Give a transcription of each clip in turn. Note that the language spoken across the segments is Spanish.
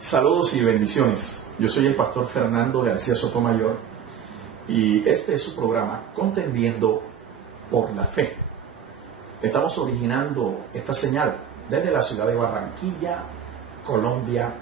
Saludos y bendiciones. Yo soy el pastor Fernando García Sotomayor y este es su programa Contendiendo por la Fe. Estamos originando esta señal desde la ciudad de Barranquilla, Colombia,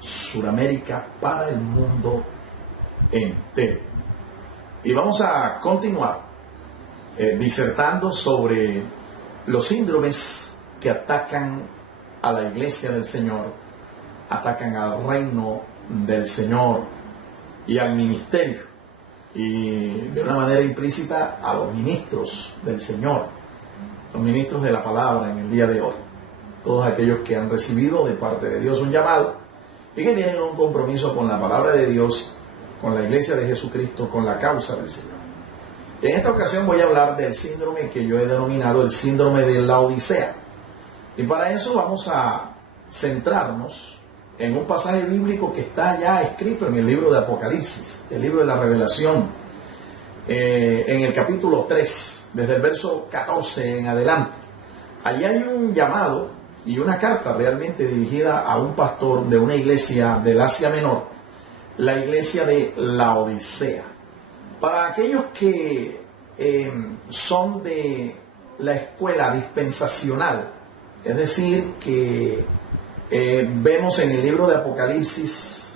Suramérica, para el mundo entero. Y vamos a continuar disertando sobre los síndromes que atacan a la iglesia del Señor, atacan al reino del Señor y al ministerio, y de una manera implícita a los ministros del Señor, los ministros de la palabra en el día de hoy, todos aquellos que han recibido de parte de Dios un llamado y que tienen un compromiso con la palabra de Dios, con la iglesia de Jesucristo, con la causa del Señor. En esta ocasión voy a hablar del síndrome que yo he denominado el síndrome de la Odisea, y para eso vamos a centrarnos en un pasaje bíblico que está ya escrito en el libro de Apocalipsis, el libro de la Revelación, en el capítulo 3, desde el verso 14 en adelante. Allí hay un llamado y una carta realmente dirigida a un pastor de una iglesia del Asia Menor, la iglesia de la Odisea. Para aquellos que son de la escuela dispensacional, es decir, que vemos en el libro de Apocalipsis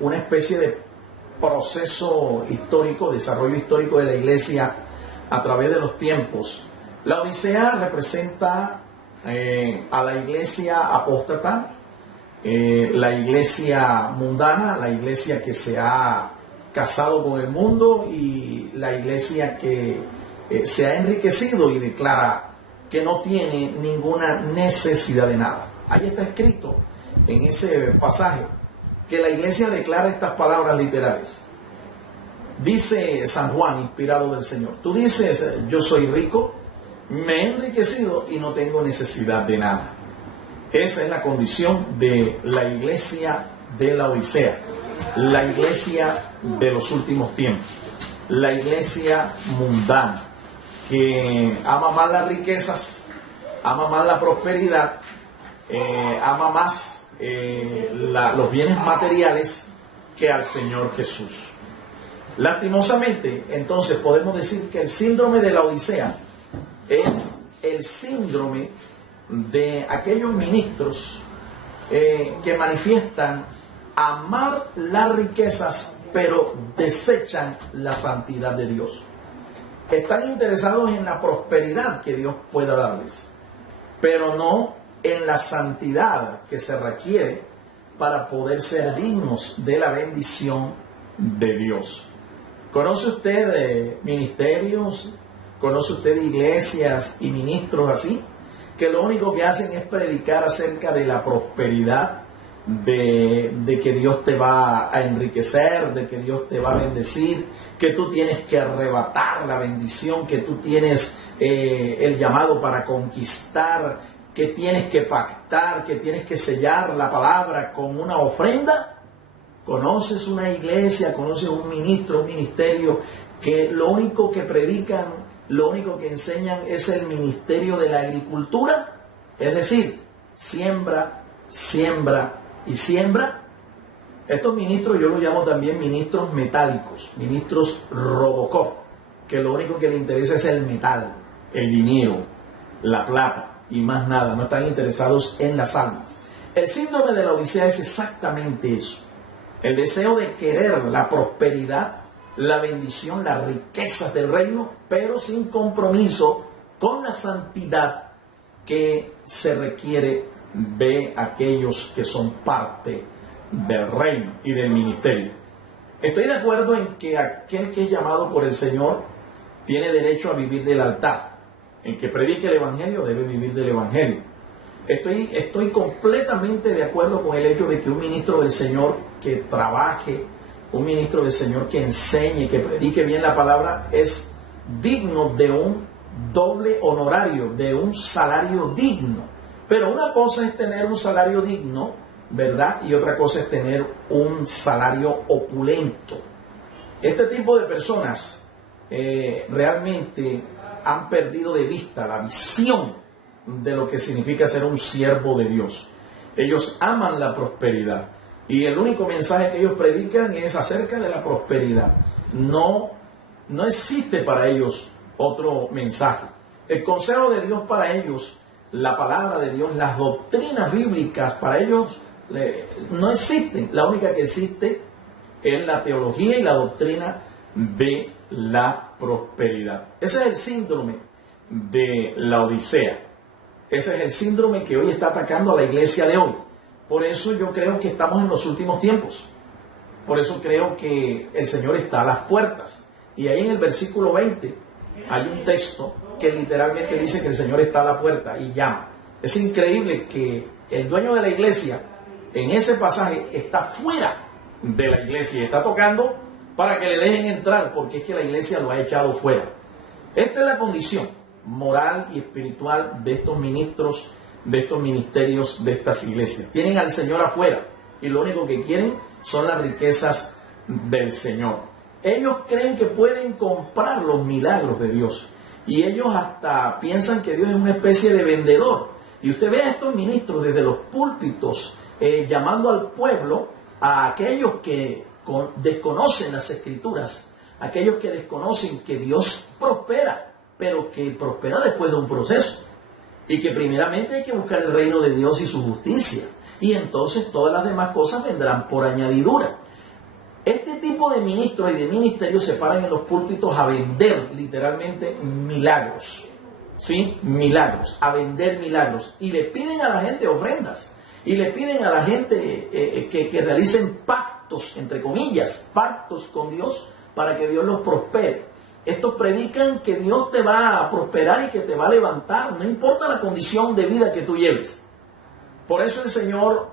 una especie de proceso histórico, desarrollo histórico de la iglesia a través de los tiempos. La Odisea representa a la iglesia apóstata, la iglesia mundana, la iglesia que se ha casado con el mundo y la iglesia que se ha enriquecido y declara que no tiene ninguna necesidad de nada. Ahí está escrito en ese pasaje que la iglesia declara estas palabras literales. Dice San Juan, inspirado del Señor: tú dices, yo soy rico, me he enriquecido y no tengo necesidad de nada. Esa es la condición de la iglesia de la Odisea, la iglesia de los últimos tiempos, la iglesia mundana, que ama más las riquezas, ama más la prosperidad, ama más los bienes materiales que al Señor Jesús. Lastimosamente, entonces podemos decir que el síndrome de la Odisea es el síndrome de aquellos ministros que manifiestan amar las riquezas pero desechan la santidad de Dios. Están interesados en la prosperidad que Dios pueda darles, pero no en la santidad que se requiere para poder ser dignos de la bendición de Dios. ¿Conoce usted ministerios? ¿Conoce usted iglesias y ministros así? Que lo único que hacen es predicar acerca de la prosperidad, de que Dios te va a enriquecer, de que Dios te va a bendecir, que tú tienes que arrebatar la bendición, que tú tienes el llamado para conquistar, que tienes que pactar, que tienes que sellar la palabra con una ofrenda. ¿Conoces una iglesia, conoces un ministro, un ministerio que lo único que predican, lo único que enseñan es el ministerio de la agricultura? Es decir, siembra, siembra y siembra. Estos ministros yo los llamo también ministros metálicos, ministros Robocop, que lo único que les interesa es el metal, el dinero, la plata y más nada, no están interesados en las almas. El síndrome de la Odisea es exactamente eso, el deseo de querer la prosperidad, la bendición, las riquezas del reino, pero sin compromiso con la santidad que se requiere de aquellos que son parte del reino y del ministerio. Estoy de acuerdo en que aquel que es llamado por el Señor tiene derecho a vivir del altar. El que predique el evangelio debe vivir del evangelio. Estoy completamente de acuerdo con el hecho de que un ministro del Señor que trabaje, un ministro del Señor que enseñe, que predique bien la palabra, es digno de un doble honorario, de un salario digno. Pero una cosa es tener un salario digno, ¿verdad? Y otra cosa es tener un salario opulento. Este tipo de personas realmente han perdido de vista la visión de lo que significa ser un siervo de Dios. Ellos aman la prosperidad. Y el único mensaje que ellos predican es acerca de la prosperidad. No existe para ellos otro mensaje. El consejo de Dios para ellos, la palabra de Dios, las doctrinas bíblicas para ellos no existen. La única que existe es la teología y la doctrina de la prosperidad. Ese es el síndrome de la Odisea. Ese es el síndrome que hoy está atacando a la iglesia de hoy. Por eso yo creo que estamos en los últimos tiempos. Por eso creo que el Señor está a las puertas. Y ahí en el versículo 20 hay un texto que literalmente dice que el Señor está a la puerta y llama. Es increíble que el dueño de la iglesia en ese pasaje está fuera de la iglesia y está tocando para que le dejen entrar, porque es que la iglesia lo ha echado fuera. Esta es la condición moral y espiritual de estos ministros, de estos ministerios, de estas iglesias. Tienen al Señor afuera y lo único que quieren son las riquezas del Señor. Ellos creen que pueden comprar los milagros de Dios y ellos hasta piensan que Dios es una especie de vendedor. Y usted ve a estos ministros desde los púlpitos llamando al pueblo, a aquellos que desconocen las Escrituras, aquellos que desconocen que Dios prospera, pero que prospera después de un proceso. Y que primeramente hay que buscar el reino de Dios y su justicia. Y entonces todas las demás cosas vendrán por añadidura. Este tipo de ministros y de ministerios se paran en los púlpitos a vender literalmente milagros. ¿Sí? Milagros. A vender milagros. Y le piden a la gente ofrendas. Y le piden a la gente que realicen pactos, entre comillas, pactos con Dios para que Dios los prospere. Estos predican que Dios te va a prosperar y que te va a levantar, no importa la condición de vida que tú lleves. Por eso el Señor,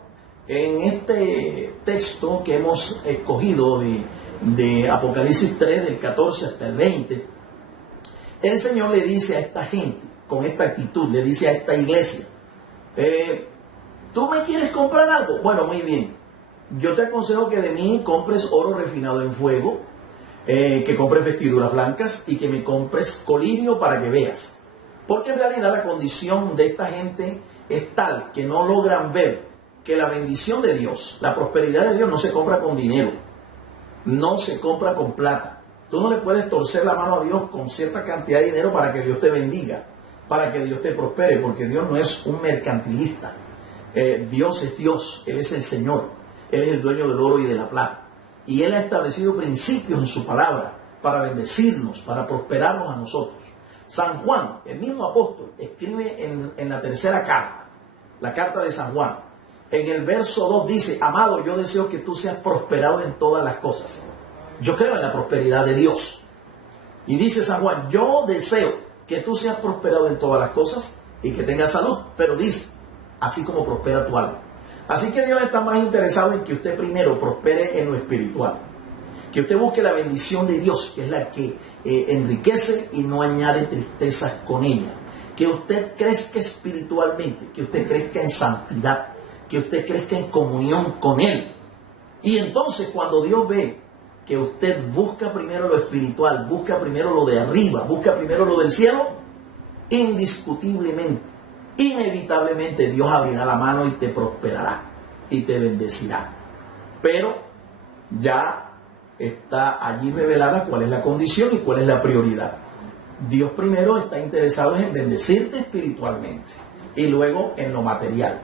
en este texto que hemos escogido de Apocalipsis 3, del 14 hasta el 20, el Señor le dice a esta gente, con esta actitud, le dice a esta iglesia, ¿tú me quieres comprar algo? Bueno, muy bien. Yo te aconsejo que de mí compres oro refinado en fuego, que compres vestiduras blancas y que me compres colirio para que veas. Porque en realidad la condición de esta gente es tal que no logran ver que la bendición de Dios, la prosperidad de Dios no se compra con dinero, no se compra con plata. Tú no le puedes torcer la mano a Dios con cierta cantidad de dinero para que Dios te bendiga, para que Dios te prospere, porque Dios no es un mercantilista. Dios es Dios, Él es el Señor, Él es el dueño del oro y de la plata. Y Él ha establecido principios en su palabra para bendecirnos, para prosperarnos a nosotros. San Juan, el mismo apóstol, escribe en la tercera carta, la carta de San Juan. En el verso 2 dice, amado, yo deseo que tú seas prosperado en todas las cosas. Yo creo en la prosperidad de Dios. Y dice San Juan, yo deseo que tú seas prosperado en todas las cosas y que tengas salud. Pero dice, así como prospera tu alma. Así que Dios está más interesado en que usted primero prospere en lo espiritual. Que usted busque la bendición de Dios, que es la que enriquece y no añade tristezas con ella. Que usted crezca espiritualmente, que usted crezca en santidad, que usted crezca en comunión con Él. Y entonces cuando Dios ve que usted busca primero lo espiritual, busca primero lo de arriba, busca primero lo del cielo, indiscutiblemente, inevitablemente Dios abrirá la mano y te prosperará y te bendecirá. Pero ya está allí revelada cuál es la condición y cuál es la prioridad. Dios primero está interesado en bendecirte espiritualmente y luego en lo material.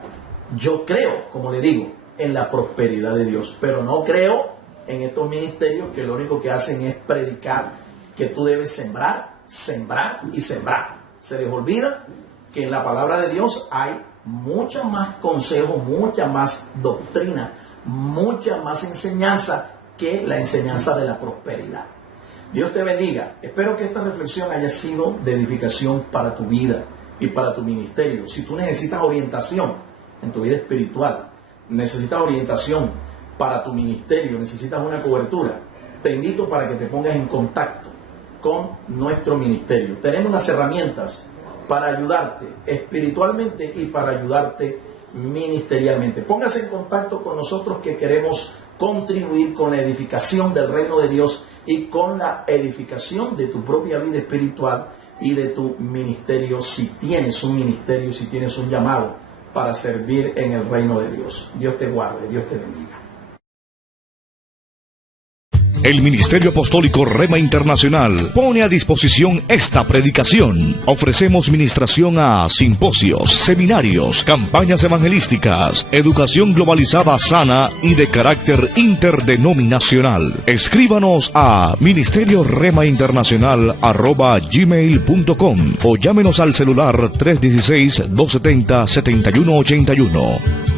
Yo creo, como le digo, en la prosperidad de Dios, pero no creo en estos ministerios que lo único que hacen es predicar que tú debes sembrar, sembrar y sembrar. Se les olvida que en la palabra de Dios hay mucha más consejos, mucha más doctrina, mucha más enseñanza que la enseñanza de la prosperidad. Dios te bendiga. Espero que esta reflexión haya sido de edificación para tu vida y para tu ministerio. Si tú necesitas orientación en tu vida espiritual, necesitas orientación para tu ministerio, necesitas una cobertura, te invito para que te pongas en contacto con nuestro ministerio. Tenemos las herramientas para ayudarte espiritualmente y para ayudarte ministerialmente. Póngase en contacto con nosotros que queremos contribuir con la edificación del reino de Dios y con la edificación de tu propia vida espiritual y de tu ministerio, si tienes un ministerio, si tienes un llamado para servir en el reino de Dios. Dios te guarde, Dios te bendiga. El Ministerio Apostólico Rema Internacional pone a disposición esta predicación. Ofrecemos ministración a simposios, seminarios, campañas evangelísticas, educación globalizada sana y de carácter interdenominacional. Escríbanos a ministerioremainternacional@gmail.com o llámenos al celular 316-270-7181.